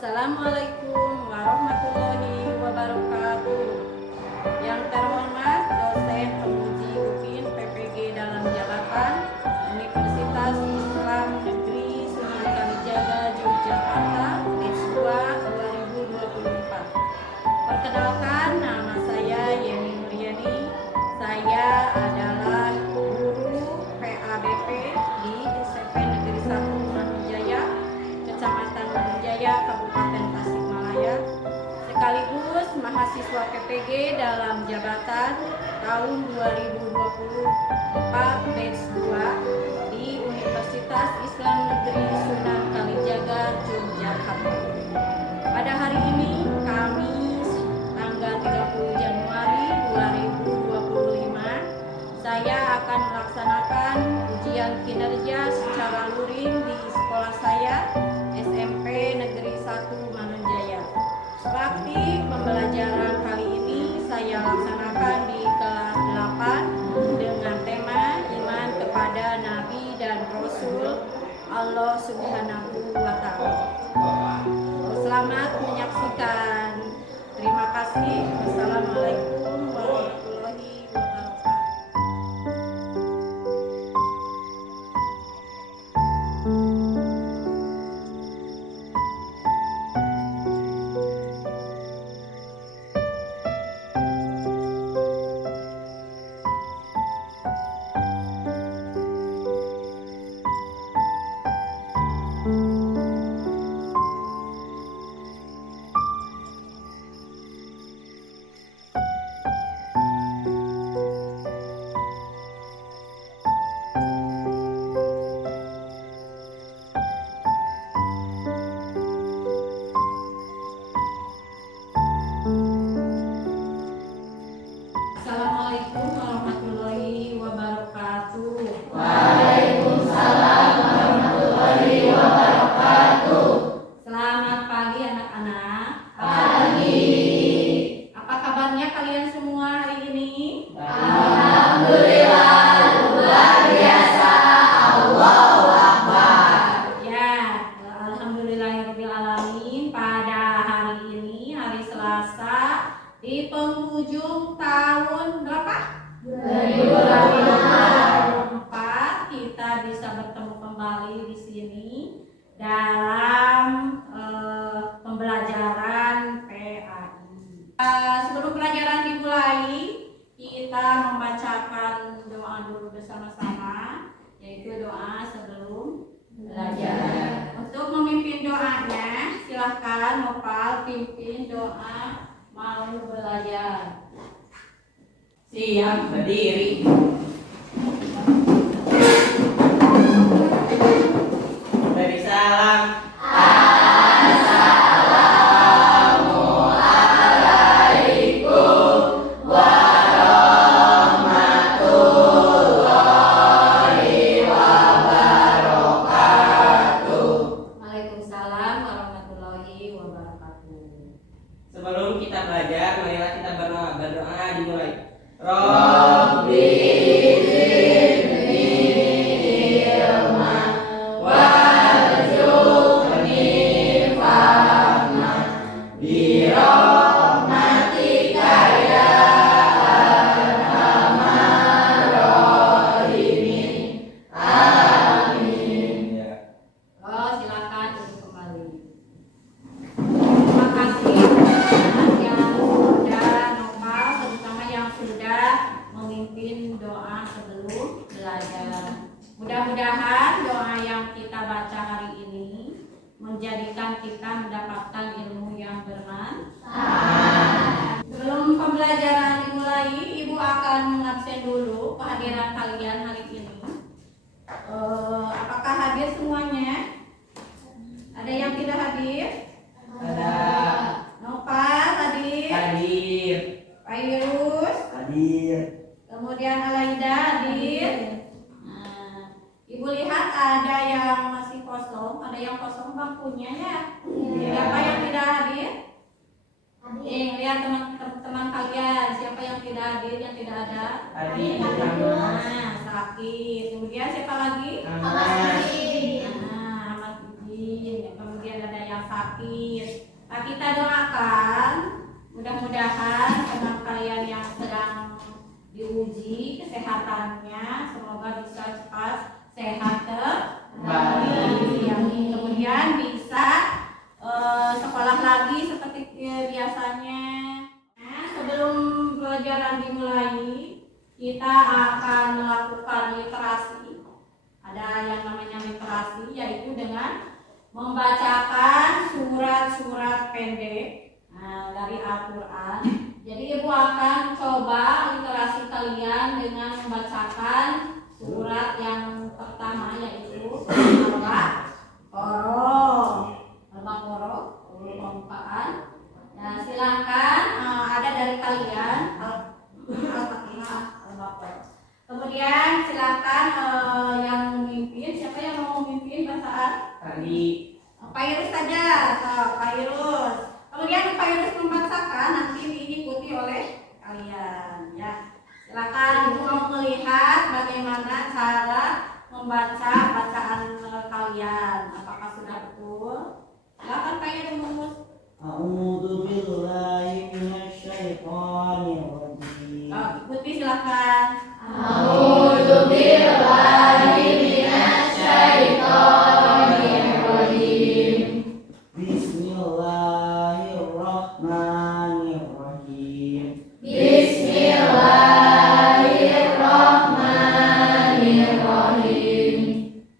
Assalamualaikum warahmatullahi wabarakatuh. Yang terhormat dosen penguji UPIN PPG dalam jabatan Universitas Islam Negeri Sunan Kalijaga Yogyakarta S2 2024. Perkenalkan, nama saya Yeni Nuryani. Saya adalah guru PABP di SMP Negeri 1 Manunjaya, Kecamatan Manunjaya, Kabupaten Tasikmalaya, sekaligus mahasiswa PPG dalam jabatan tahun 2024 batch 2 di Universitas Islam Negeri Sunan Kalijaga, Yogyakarta. Pada hari ini, Kamis tanggal 30 Januari 2025, saya akan melaksanakan ujian kinerja secara luring di sekolah saya, SMP Negeri 1 Manunjaya. Praktik pembelajaran kali ini saya laksanakan di kelas 8 dengan tema iman kepada Nabi dan Rasul Allah Subhanahu wa Ta'ala. Selamat menyaksikan. Terima kasih. Wassalamualaikum warahmatullahi wabarakatuh. Assalamualaikum warahmatullahi wabarakatuh. Waalaikumsalam warahmatullahi wabarakatuh. Selamat pagi anak-anak. Pagi. Apa kabarnya kalian semua hari ini? Alhamdulillah luar biasa. Allahu Akbar. Ya, alhamdulillahirabbil alamin. Pada hari ini, hari Selasa, di penghujung tahun berapa? 2024, kita bisa bertemu kembali di sini dalam pembelajaran PAI. Sebelum pelajaran dimulai, kita membacakan doa dulu bersama-sama, yaitu doa sebelum belajar. Untuk memimpin doanya, silahkan Nopal pimpin doa mau belajar. Siap, berdiri. Beri salam. Assalamualaikum warahmatullahi wabarakatuh. Waalaikumsalam warahmatullahi wabarakatuh. Sebelum kita belajar, marilah kita berdoa. Berdoa dimulai. Rabbi zidni ilman warzuqni fahman birahmatika ya arhamar rahimin. Amin. Oh, silakan duduk kembali. Terima kasih teman-teman yang sudah Nopal, terutama yang sudah memimpin doa sebelum belajar. Mudah-mudahan doa yang kita baca hari ini menjadikan kita mendapatkan ilmu yang bermanfaat. Sebelum pembelajaran dimulai, Ibu akan mengabsen dulu kehadiran kalian hari ini. Apakah hadir semuanya? Ada yang tidak hadir? Ada. Nopal hadir, Hadir. Pairus, Hadir. kemudian Alaida hadir. Nah, Ibu lihat ada yang masih kosong, ada yang kosong bangkunya ya. Siapa yang tidak hadir? Lihat teman-teman kalian, siapa yang tidak hadir, yang tidak ada? Hadir. Nah, sakit. Kemudian siapa lagi? Aman. Ahmad Udin. Kemudian ada yang sakit. Nah, kita doakan mudah-mudahan teman kalian yang sedang diuji kesehatannya semoga bisa cepat sehat kembali. Kemudian bisa sekolah lagi seperti biasanya. Nah, sebelum pelajaran dimulai, kita akan melakukan literasi. Ada yang namanya literasi, yaitu dengan membacakan surat-surat pendek dari Al-Quran. Jadi ibu akan coba literasi kalian dengan membacakan surat yang pertama, yaitu Al-Baqarah, Al-Baqarah. Nah, silakan ada dari kalian Al-Fatihah, Al-Baqarah. Kemudian silakan yang memimpin, siapa yang mau memimpin bacaan? Tadi Pak Irus saja, Pak Irus. Kemudian Pak Irus membacakan, nanti diikuti oleh kalian. Ya, silakan ibu mau melihat bagaimana cara membaca bacaan kalian. Apakah sudah betul? Silakan Pak Irus. A'udzu billahi minasyaitonir rajim. Ikuti silakan. A'udzu billahi minasyaitonir rajim. Bismillahirrahmanirrahim. Bismillahirrahmanirrahim.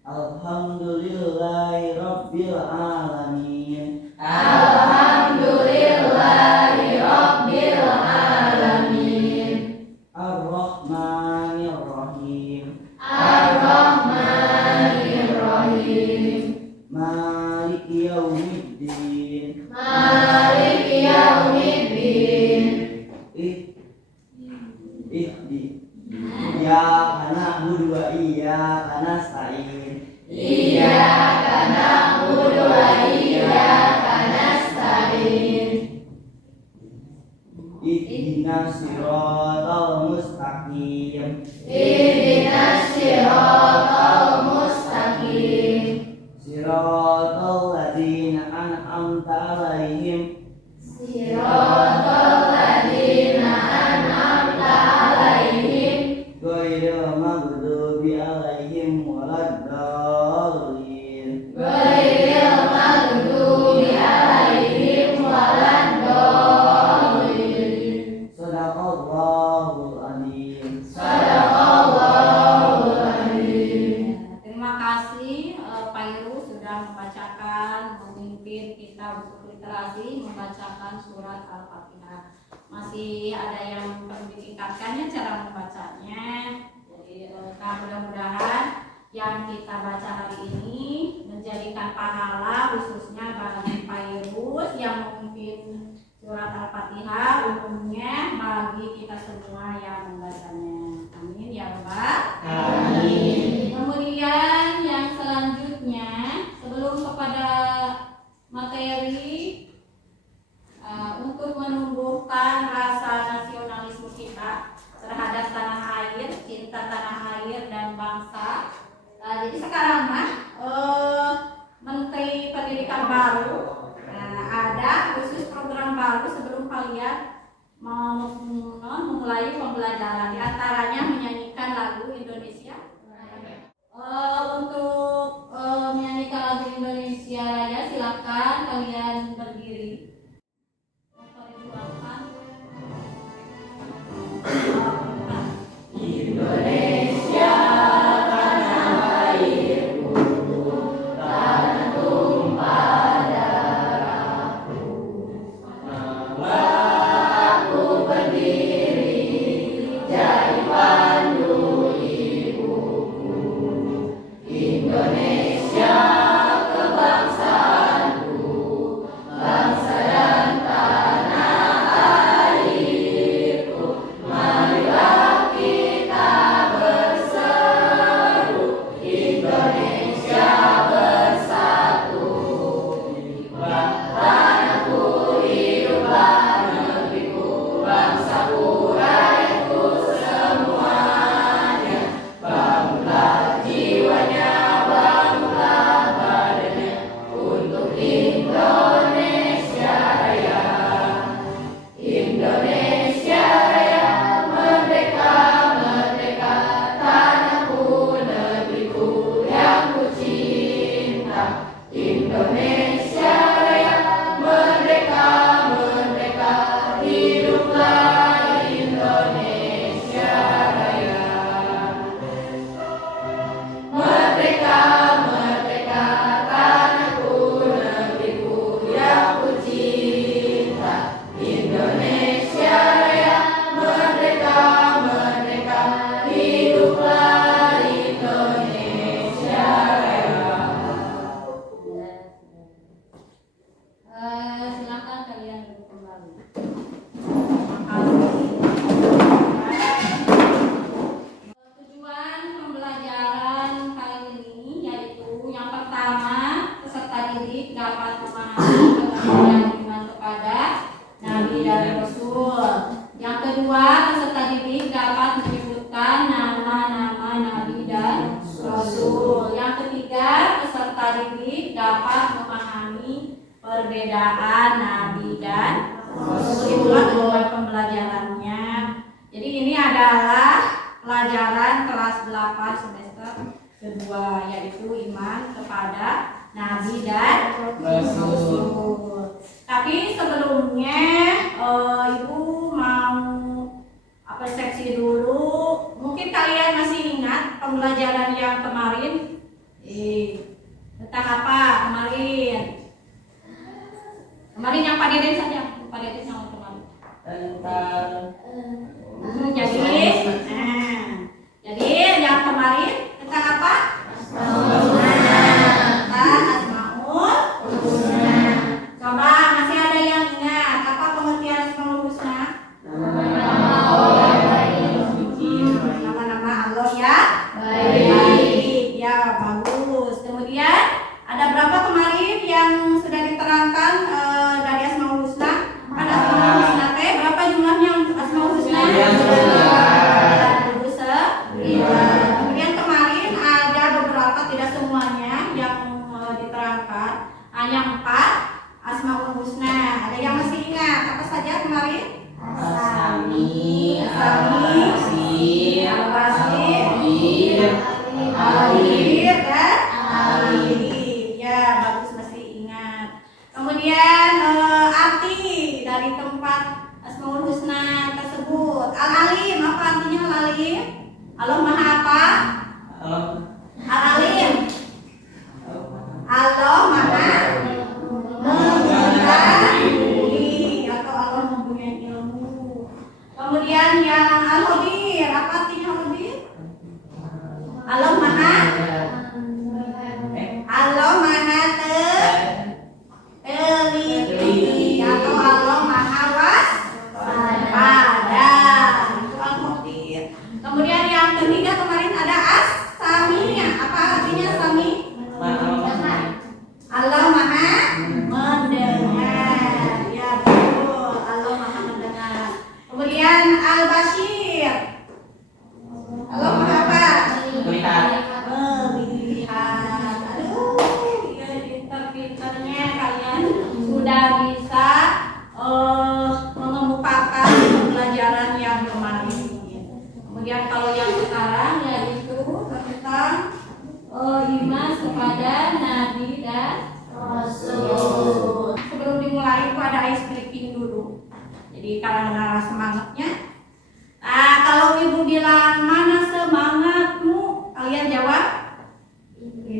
Alhamdulillahi rabbil alamin. Alhamdulillahi rabbil alamin. Ar-Rahmanir-Rahim. Ar-Rahmanir-Rahim. Maliki yaumiddin. Maliki yaumiddin. Iyyaka na'budu wa iyyaka nasta'in. Iyyaka na'budu wa iyyaka nasta'in. Ihdinas siratal mustaqim. Ihdinas siratal mustaqim. Siratal ladzina an'amta 'alaihim. Siratal ladzina an'amta 'alaihim. Ghairil maghdubi 'alaihim waladdallin. Ghairil maghdubi 'alaihim waladdallin. Shadaqallahul adzim. Shadaqallahul adzim. Terima kasih Pak Irus sudah membacakan, memimpin kita untuk literasi membacakan surat Al-Fatihah. Masih ada yang perlu ditingkatkannya cara membacanya. Jadi mudah-mudahan yang kita baca hari ini menjadikan pahala khususnya bagi Pak Irus yang memimpin surat Al-Fatihah, umumnya bagi kita semua yang membacanya. Amin ya Rabbal Amin. Kemudian yang selanjutnya, sebelum kepada materi untuk menumbuhkan rasa nasionalisme kita terhadap tanah air, cinta tanah air dan bangsa. Jadi sekarang Menteri Pendidikan baru ada khusus program baru sebelum kalian memulai pembelajaran. Di antaranya menyanyikan lagu Indonesia. Untuk menyanyikan lagu Indonesia Raya, silakan kalian berdiri. Indonesia tanah airku, tanah tumpah darahku. Aku berdiri jadi pandu ibuku. Indonesia kebangsaanku, bangsa perbedaan nabi dan rasul. Itulah tujuan pembelajarannya. Jadi ini adalah pelajaran kelas 8 semester kedua, yaitu iman kepada nabi dan rasul. Tapi sebelumnya ibu mau persepsi dulu. Mungkin kalian masih ingat pembelajaran yang kemarin tentang apa kemarin? Kemarin yang Pak Deden saja, Pak Deden yang kemarin. Tentang Jadi yang kemarin tentang apa? Tentang Asmaul Husna. Coba masih ada yang ingat apa pengertian Asmaul Husna? Nama-nama Allah ya baik. Ya bagus. Kemudian ada berapa kemarin yang sudah diterangkan dari Asmaul Husna? Ada Asmaul Husna teh berapa jumlahnya Asmaul Husna? Kemudian kemarin ada beberapa, tidak semuanya yang diterangkan, hanya 4 Asmaul Husna. Ada yang masih ingat apa saja kemarin? Asami, Al-Basir, Al-Akhir, dan Al-Akhir. Ya, bagus, masih ingat. Kemudian arti dari tempat Asmaul Husna tersebut. Al-Alim, apa artinya Al-Alim? Allah Maha apa? Al-Alim. Allah Maha mengetahui atau Allah mempunyai ilmu. Kemudian yang Al-Khabir, apa artinya Al-Khabir? Allah Maha teliti atau Allah Maha waspada. Itu Al-Khabir. Kemudian yang ketiga kemarin ada As-Sami. Apa artinya Sami? Allah Maha mendengar. Ya betul, Allah Maha mendengar. Kemudian Al-Bashir. Allah Maha apa? Melihat. Aduh, ya pintar-pintarnya kalian sudah bisa mengemukakan pembelajaran yang kemarin. Kemudian kalau yang sekarang yaitu tentang iman kepada nabi dan rasul. Sebelum dimulai itu ada ice breaking dulu. Jadi karena semangatnya. Nah, kalau ibu bilang mana semangatmu, kalian jawab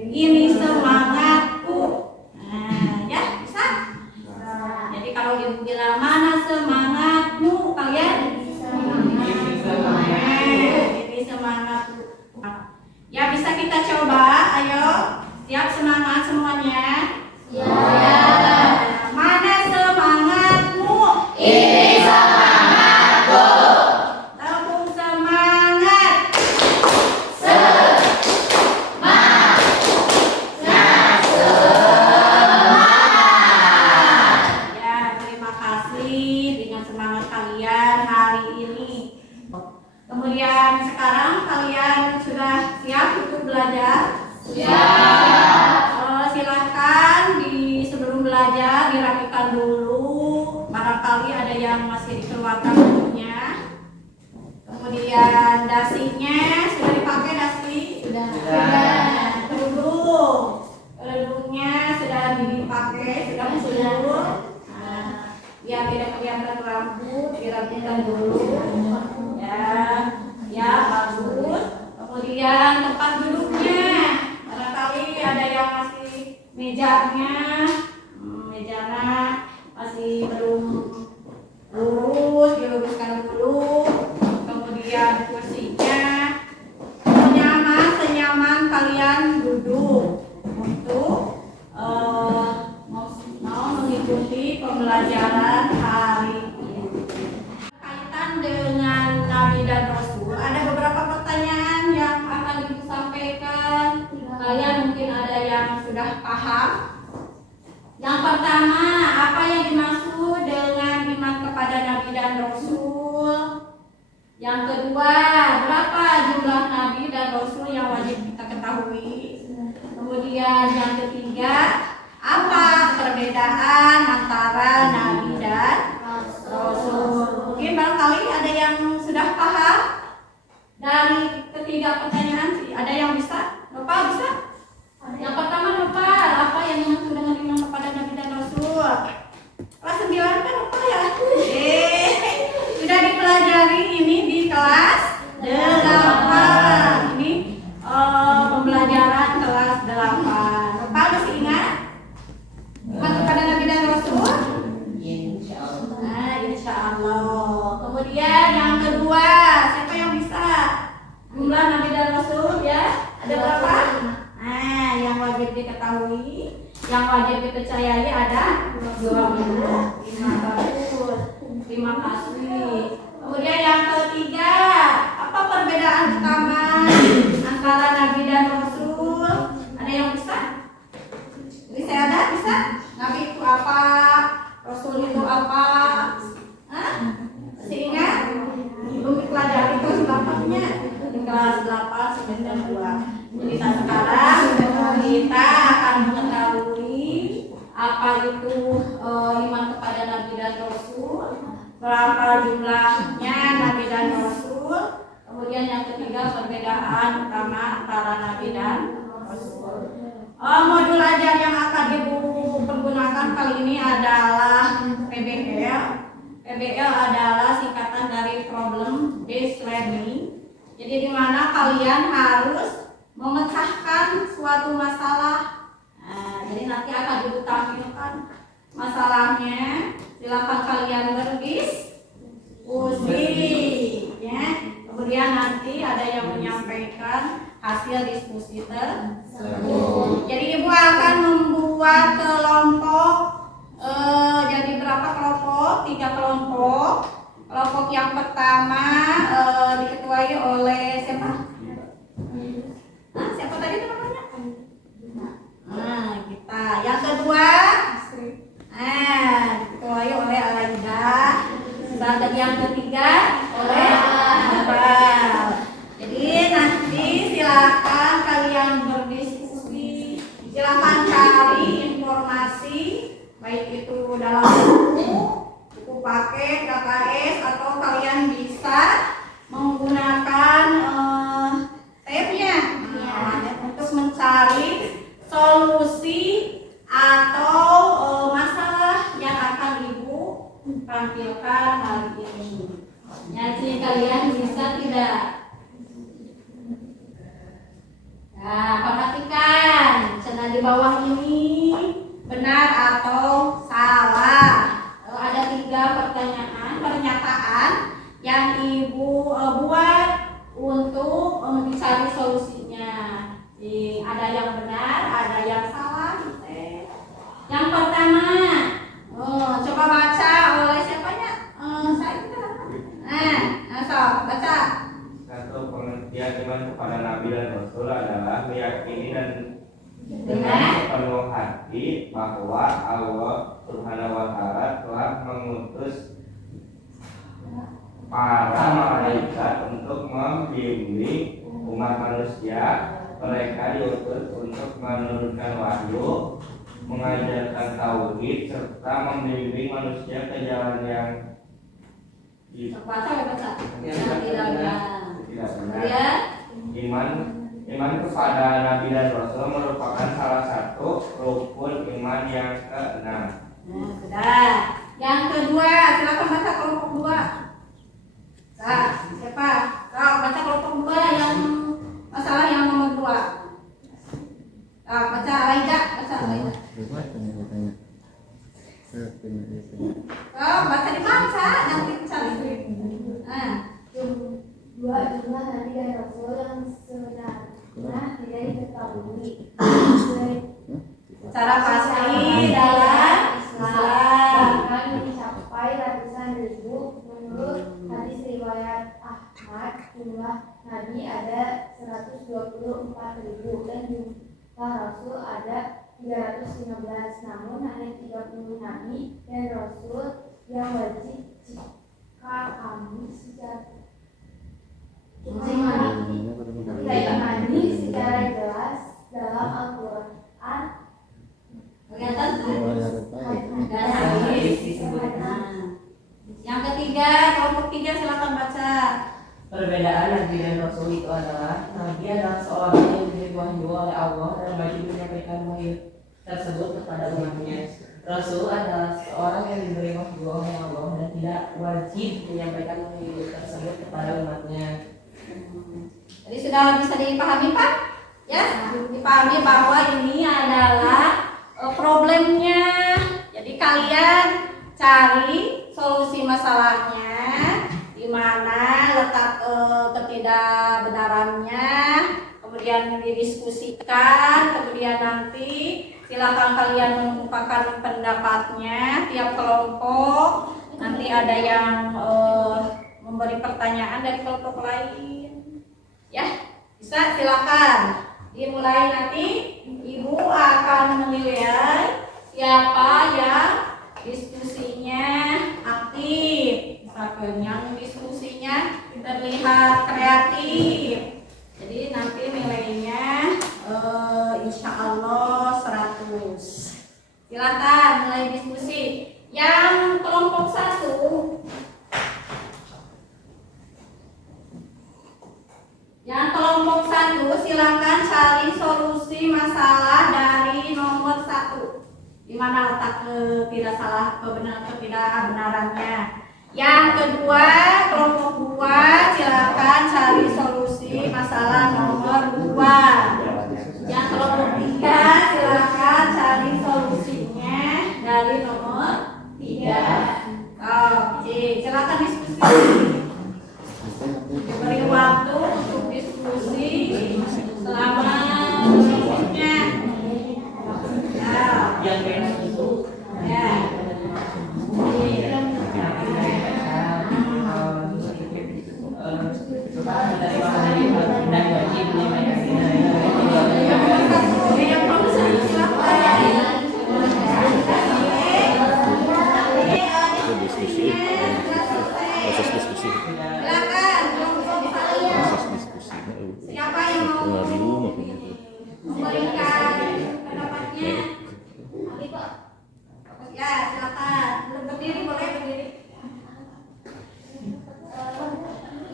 ini semangatku. Nah, ya bisa. Jadi kalau ibu bilang mana semangatmu, kalian ini semangatku. Ya bisa kita coba. Ayo, siap semangat semuanya. Siap. Mana semangatmu? Ini semangatku. Tepuk semangat. Ya, terima kasih dengan semangat kalian hari ini. Kemudian sekarang kalian sudah siap untuk belajar? Silahkan sebelum belajar dirapikan dulu. Barangkali ada yang masih dikeluarkan bukunya. Kemudian dasinya sudah dipakai dasi? Sudah. Kerudungnya sudah dipakai, sudah musuh. Biar tidak kelihatan rambut, dirapikan dulu. Ya bagus. Kemudian tempat duduknya, barangkali ada yang masih mejanya masih belum lurus, diluruskan dulu. Kemudian kursinya senyaman kalian duduk untuk mau mengikuti pembelajaran hari ini. Kaitan dengan Nabi dan Rasul, ada beberapa pertanyaan yang akan ibu sampaikan. Kalian mungkin ada yang sudah paham. Yang pertama, apa yang dimaksud dengan iman kepada Nabi dan Rasul? Yang kedua, berapa jumlah Nabi dan Rasul yang wajib kita ketahui? Kemudian yang ketiga, apa perbedaan antara Kemudian yang kedua, siapa yang bisa? Jumlah Nabi dan Rasul ya, ada berapa? Nah, yang wajib diketahui, yang wajib dipercayai ada 25. Bagus. Terima kasih. Kemudian yang ketiga, apa perbedaan utama antara Nabi dan Rasul? Ada yang bisa? Bisa ada? Bisa? Nabi itu apa? Rasul itu apa? Hah? Masih ingat? Belum dipelajari kelas 8-nya. Di kelas 8 semester 2. Jadi sekarang kita akan mengetahui apa itu iman kepada Nabi dan Rasul, berapa jumlahnya Nabi dan Rasul. Kemudian yang ketiga, perbedaan utama antara Nabi dan Rasul. Modul ajar yang akan Ibu pergunakan kali ini adalah PBL. PBL adalah singkatan dari Problem Based Learning. Jadi di mana kalian harus memecahkan suatu masalah. Nah, jadi nanti akan Ibu tampilkan masalahnya. Silakan kalian berdiskusi, ya. Kemudian nanti ada yang menyampaikan hasil diskusi tersebut. Jadi Ibu akan membuat kelompok. Jadi berapa kelompok? 3 kelompok. Kelompok yang pertama diketuai oleh siapa? Siapa tadi namanya? Nah, kita. Yang kedua, diketuai oleh Alaida. Dan yang ketiga oleh Abal. Jadi nanti silakan kalian berdiskusi. Silakan cari informasi baik itu dalam buku paket, KKS, atau kalian bisa menggunakan tabnya untuk mencari solusi atau masalah yang akan Ibu tampilkan hari ini. Jadi kalian bisa tidak? Nah, perhatikan cena di bawah ini benar atau salah. Ada 3 pernyataan yang Ibu buat untuk dicari solusinya. Ada yang benar, ada yang salah. Yang pertama, coba baca oleh siapanya? Saya baca. Satu, pengertian iman kepada Nabi dan Rasul adalah meyakini dan dengan sepenuh hati bahwa Allah Subhanahu wa Ta'ala telah mengutus para malaikat untuk membimbing umat manusia. Mereka diutus untuk menurunkan wahyu, mengajarkan tauhid, serta membimbing manusia ke jalan yang baca. tidak benar. Iman kepada Nabi dan Rasul merupakan salah satu rukun iman yang ke-6. Sudah. Yang kedua, silakan baca kelompok 2. Siapa? Baca kelompok 2 yang masalah yang nomor 2. Baca Alaida, baca dibaca, nanti cari. Jumlah Nabi dan Rasul yang sebenarnya tidak diketahui Cara pasti dalam Islam bahkan mencapai ratusan ribu. Menurut hadis riwayat Ahmad, jumlah Nabi ada 124.000 dan jumlah Rasul ada 315. Namun hanya 30 Nabi dan Rasul yang wajib jika kami imani secara jelas dalam Al-Quran dan hadis disebutkan. Yang ketiga, kelompok 3 silakan baca. Perbedaan Nabi dan Rasul itu adalah Nabi adalah seorang yang diberi wahyu oleh Allah dan wajib menyampaikan wahyu tersebut kepada umatnya. Rasul adalah seorang yang diberi wahyu oleh Allah dan tidak wajib menyampaikan wahyu tersebut kepada umatnya. Jadi sudah bisa dipahami Pak? Ya, dipahami bahwa ini adalah problemnya. Jadi kalian cari solusi masalahnya, mana letak ketidakbenarannya, kemudian didiskusikan, kemudian nanti silakan kalian mengemukakan pendapatnya tiap kelompok. Nanti ada yang memberi pertanyaan dari kelompok lain, ya bisa silakan dimulai. Nanti ibu akan menilai siapa yang diskusinya aktif, misalkan yang diskusinya terlihat kreatif. Jadi nanti nilainya insya Allah 100. Silakan mulai diskusi. Yang kelompok 1, silakan cari solusi masalah dari nomor 1. Di mana letak ketidakbenarannya. Yang kedua, kelompok 2, silakan cari solusi masalah nomor 2. Yang kelompok 3, silakan cari solusinya dari nomor 3. Oke, silakan diskusi. Diberi waktu untuk diskusi selama menitnya. Yang benar itu Ya. Proses diskusi Silakan kelompok saya. proses diskusi Siapa yang mau pengaruh maupun memberikan pendapatnya? Ya, silakan. Berdiri boleh berdiri.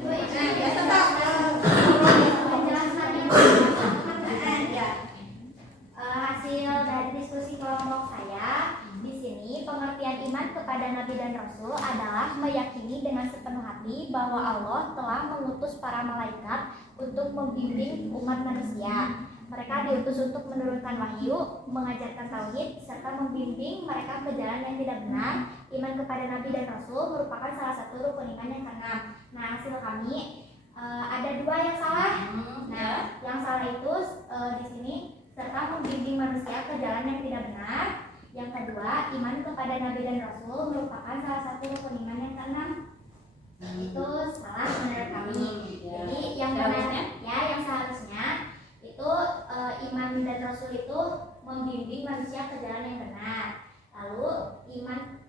Nah, ya tetap. Ya. Hasil dari diskusi kelompok saya di sini, pengertian iman kepada Nabi dan Rasul adalah meyakini dengan sepenuh hati bahwa Allah telah mengutus para malaikat untuk membimbing umat manusia. Mereka diutus untuk menurunkan wahyu, mengajarkan tauhid, serta membimbing mereka ke jalan yang tidak benar. Iman kepada Nabi dan Rasul merupakan salah satu rukun iman yang keenam. Nah, hasil kami ada 2 yang salah. Nah, yang salah itu di sini serta membimbing manusia ke jalan yang tidak benar. Yang kedua, iman kepada Nabi dan Rasul merupakan salah satu rukun iman yang keenam. Itu salah menurut kami. Jadi yang benarnya, ya yang seharusnya itu iman dan Rasul itu membimbing manusia ke jalan yang benar. Lalu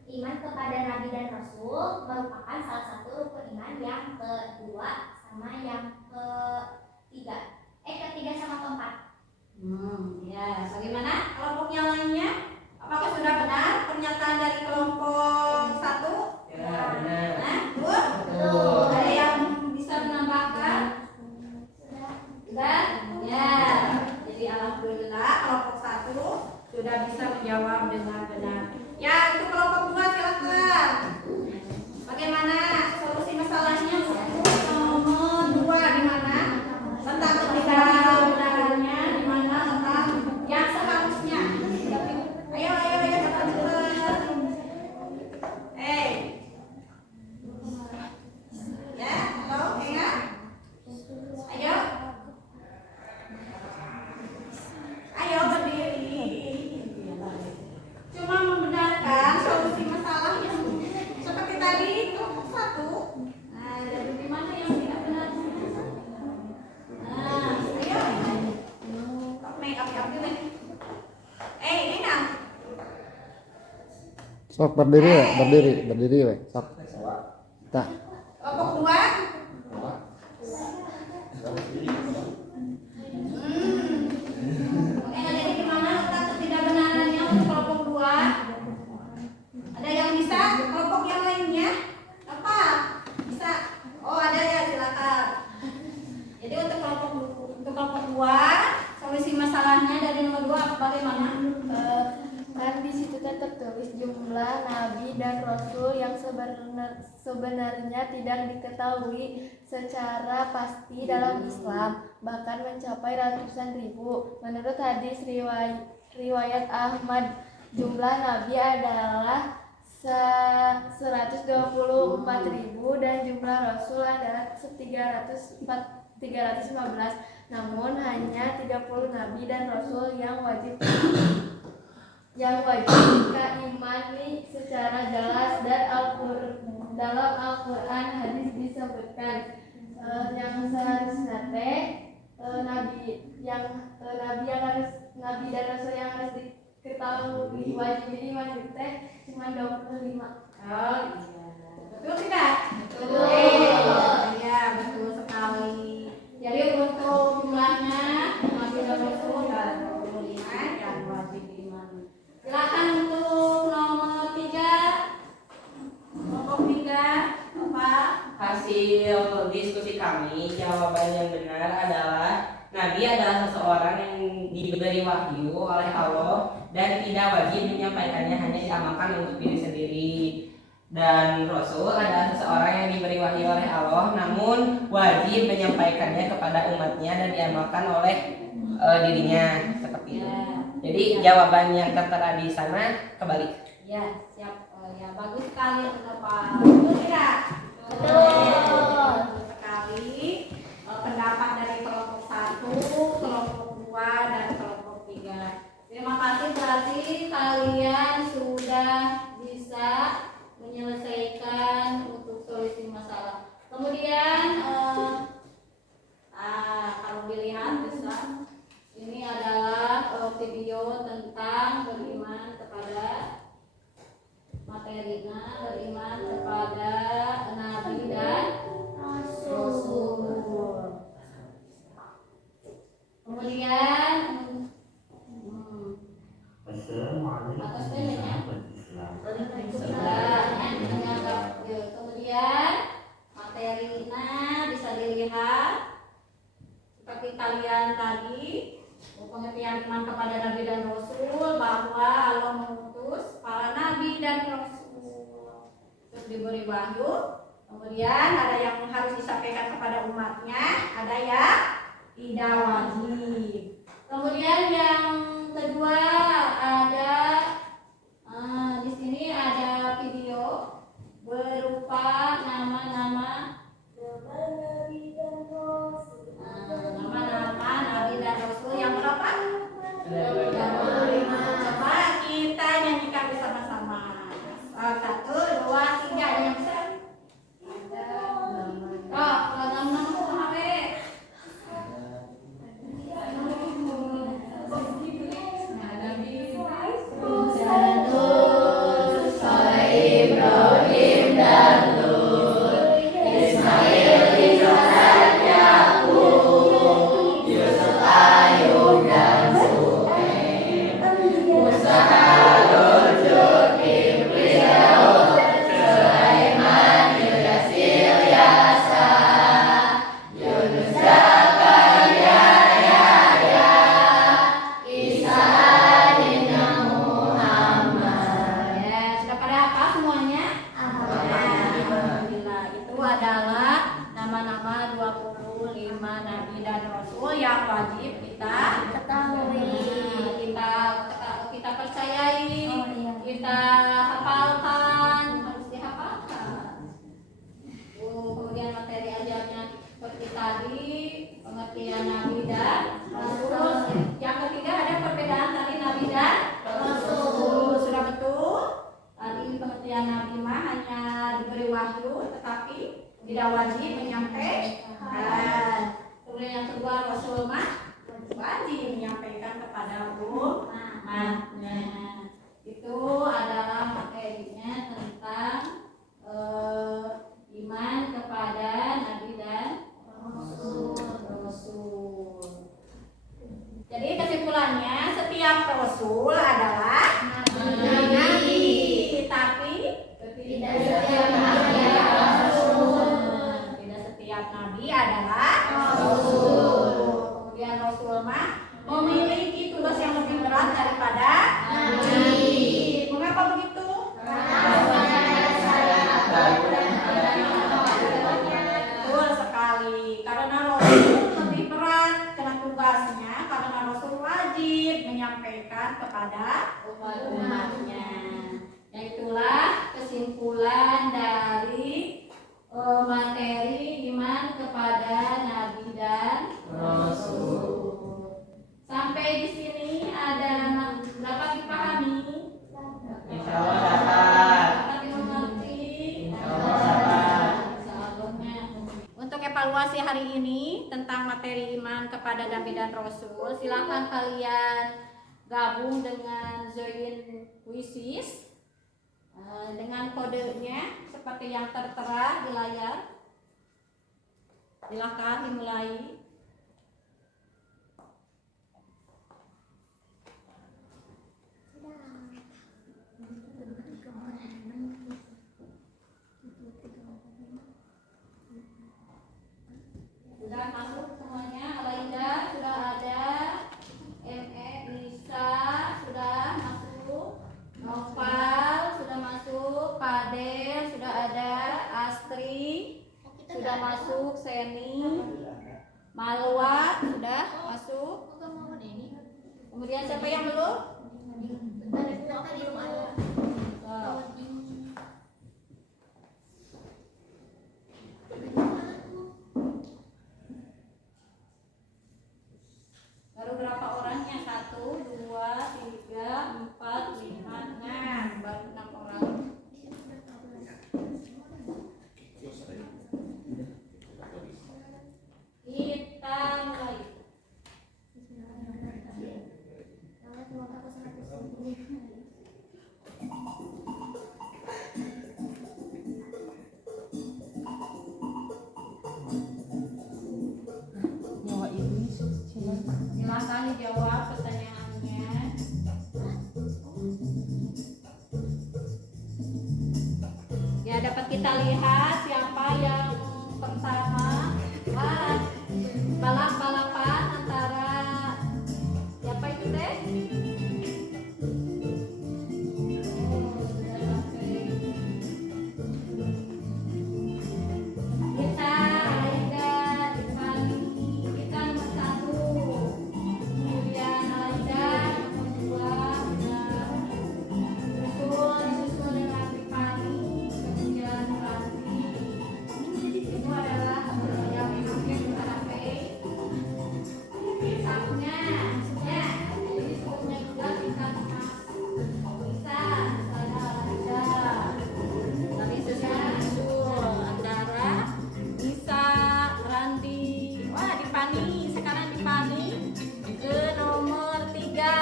iman kepada Nabi dan Rasul merupakan salah satu rukun iman yang kedua sama yang ketiga sama keempat. Ya, bagaimana kelompok yang lainnya? Apakah sudah benar pernyataan dari kelompok 1? ya benar. Nah, betul. Ada yang bisa menambahkan? Sudah? Ya. Jadi alhamdulillah kelompok 1 sudah bisa menjawab dengan benar. Ya, untuk kelompok 2 silakan. Bagaimana solusi masalahnya untuk nomor 2 di mana? Tentang ketidakbenarannya, di mana tentang yang seharusnya. Ayo cepat. Ya, halo, ya. Ayo berdiri. Cuma membenarkan solusi masalah yang seperti tadi itu 1. Nah, dari di mana yang tidak benar? Nah, ayo. Kok make up nih? Enak. Sok berdiri we. Sok. Tak. Kelompok 2. Oke, jadi gimana letak ketidakbenarannya untuk kelompok 2? Ada yang bisa? Kelompok yang lainnya? Apa? Bisa? Oh, ada ya, silakan. Jadi untuk kelompok 2, solusi masalahnya dari nomor 2 bagaimana? Kan di situ tertulis jumlah nabi dan rasul yang sebenarnya tidak diketahui secara pasti dalam Islam, bahkan mencapai ratusan ribu. Menurut hadis riwayat Ahmad, jumlah nabi adalah 124.000 dan jumlah rasul adalah 315. Namun hanya 30 nabi dan rasul yang wajib imani secara jelas dan dalam Al-Quran hadis disebutkan. Yang seharusnya nabi dan rasul yang harus diketahui wajib iman teh cuma 25. Oh iya, betul tidak? Betul. Iya, betul sekali. Jadi untuk jumlahnya Nabi dan Rasul dan 25 yang wajib iman. Silakan untuk nomor 3. Kelompok 3 Bapak. Hasil diskusi kami, jawaban yang benar adalah Nabi adalah seseorang yang diberi wahyu oleh Allah dan tidak wajib menyampaikannya, hanya diamalkan untuk diri sendiri. Dan Rasul adalah seseorang yang diberi wahyu oleh Allah, namun wajib menyampaikannya kepada umatnya dan diamalkan oleh dirinya, seperti itu. Jadi jawaban yang tertera di sana kebalik. Ya, siap. Ya, bagus sekali Bapak. Betul tidak? Betul. Betul sekali. Pendapat dari kelompok 1, kelompok 2, dan kelompok 3. Terima kasih, berarti kalian sudah bisa menyelesaikan untuk solusi masalah. Kemudian kalau dilihat besar, ini adalah video tentang beriman kepada materinya, beriman kepada Nabi dan Rasul. Kemudian atas bedanya kemudian materinya bisa dilihat seperti kalian tadi, pengertian iman kepada Nabi dan Rasul, bahwa Allah mengutus para Nabi dan Rasul terus diberi wahyu. Kemudian ada yang harus disampaikan kepada umatnya, ada yang tidak wajib. Kemudian yang kedua ada di sini ada video berupa nama-nama Nabi dan Rasul yang berapa? Coba kita nyanyikan bersama-sama. 1, 2, 3, ada yang bisa? Tidak wajib menyampaikan. Kemudian yang kedua, Rasul wajib menyampaikan kepada umatnya. Itu adalah materinya tentang iman kepada Nabi dan Rasul. Jadi kesimpulannya, setiap Rasul adalah Nabi, tapi tidak setiap Nabi adalah Rasul. Tidak setiap Nabi adalah Rasul. Kemudian Rasul memiliki tugas yang lebih berat daripada Nabi. Mengapa begitu? Karena bagian dari materi iman kepada nabi dan rasul. Sampai di sini ada dapat dipahami? Insya Allah dapat. Dapat dimengerti? Insya Allah dapat. Seharusnya. Untuk evaluasi hari ini tentang materi iman kepada nabi dan rasul, silakan kalian gabung dengan join quizzes dengan kodenya seperti yang tertera di layar. Silakan dimulai. Sudah masuk semuanya? Alaida sudah ada, ME Lisa sudah masuk, Noval sudah masuk, Padel sudah ada, Astri sudah masuk, Seni, Malwa sudah masuk. Kemudian siapa yang belum? Oh. Baru berapa orangnya? 1, 2, 3, 4, 5, 6. Baru 6 orang. Kita mulai. Silakan dijawab pertanyaannya. Ya, dapat kita lihat siapa yang pertama. Wah, balap-balapan antara siapa itu teh? Oh, sudah sampai. Kita, Aida, Tiffany, kita nomor 1. Kemudian Aida nomor 2, susul dengan Tiffany, kemudian Ranti. Itu adalah yang mungkin sampai pisahnya, ya. Jadi sebelumnya juga kita bisa saya Aida. Tapi sudah susul antara Nisa, Ranti, wah Dipani, sekarang Dipani ke nomor 3.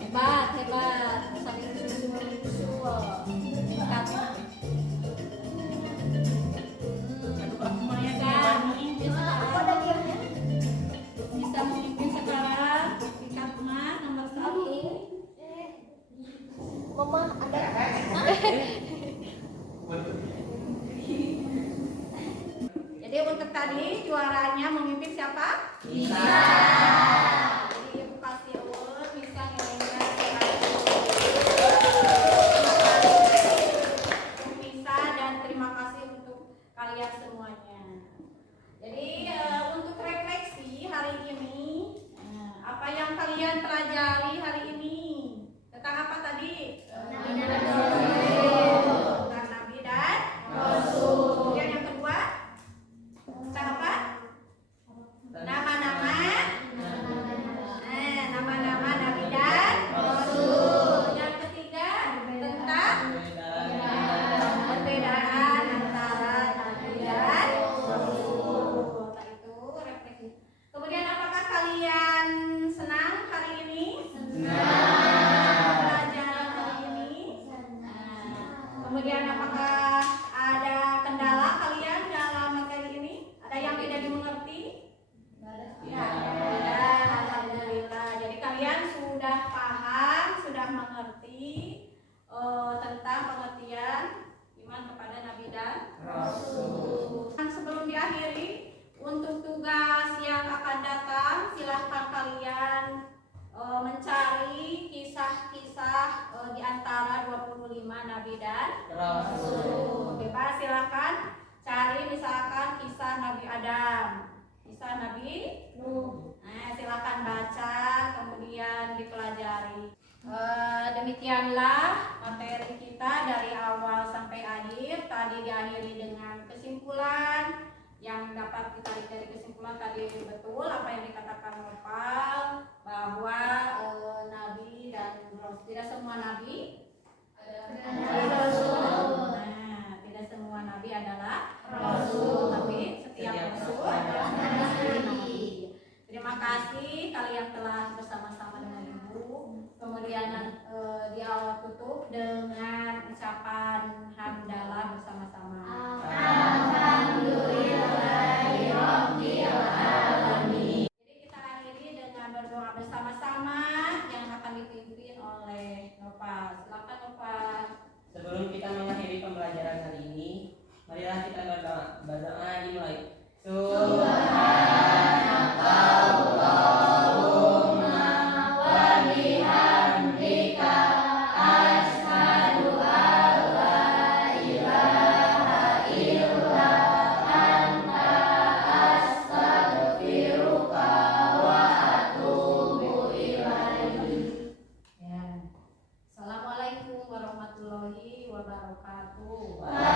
Hebat, hebat, saling susul. Dekat. Bisa memimpin sekarang tingkat emas nomor 1. Mama ada Jadi untuk tadi juaranya memimpin siapa? Bisa. Jadi Ibu kasih ulur bisa nilainya bisa dan terima kasih untuk kalian semuanya. Jadi untuk refleksi hari ini apa yang kalian pelajari hari ini tentang apa tadi? Tentang Nabi dan Rasul. Kemudian yang kedua tentang apa? Nama-nama nama-nama Nabi dan Rasul. Yang ketiga tentang perbedaan antara Nabi dan Rasul. Nah, itu refleksi. Kemudian apakah kalian senang hari ini? Senang belajar hari ini? Kemudian apakah ada kendala kalian dalam materi ini? Ada yang tidak dimengerti? Ya, alhamdulillah. Jadi kalian sudah paham, sudah mengerti tentang pengertian iman kepada Nabi dan Rasul. Sebelum diakhiri, untuk tugas yang akan datang, silahkan kalian mencari kisah-kisah di antara 25 Nabi dan Rasul. Bebas, silahkan cari misalkan kisah Nabi Adam, kisah Nabi Nuh. Nah, silakan baca kemudian dipelajari. Demikianlah materi kita dari awal sampai akhir. Tadi diakhiri dengan kesimpulan. Yang dapat kita lihat dari kesimpulan tadi betul apa yang dikatakan Nopal, bahwa nabi dan rasul, tidak semua nabi adalah rasul. Nah, tidak semua nabi adalah rasul, tapi setiap rasul adalah nabi. Terima kasih kalian telah bersama-sama dengan Ibu. Kemudian di awal tutup dengan ucapan hamdalah bersama-sama. Jadi kita akhiri dengan berdoa bersama-sama yang akan dipimpin oleh Nopal. Silakan Nopal. Sebelum kita mengakhiri pembelajaran hari ini, marilah kita berdoa. Berdoa dimulai. Ya. Assalamualaikum warahmatullahi wabarakatuh.